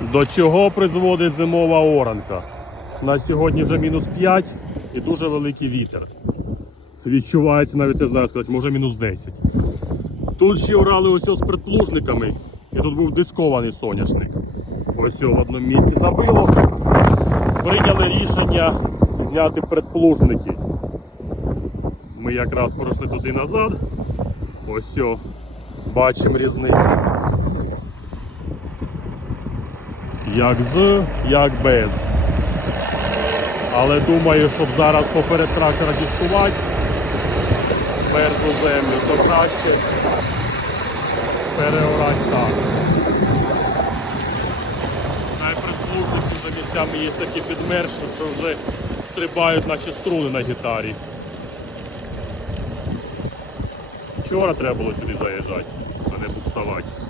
До чого призводить зимова оранка? На сьогодні вже мінус 5 і дуже великий вітер. Відчувається навіть не знаю сказати, може мінус 10. Тут ще орали ось з предплужниками, і тут був дискований соняшник. Ось в одному місці забило. Прийняли рішення зняти предплужники. Ми якраз пройшли туди назад. Ось бачимо різницю. Як з, як без. Але думаю, щоб зараз поперед трактора дискувати мерзлу землю, то краще переорати так. Найприслужники за місцями є такі підмерші, що вже стрибають наші струни на гітарі. Вчора треба було сюди заїжджати, а не буксувати.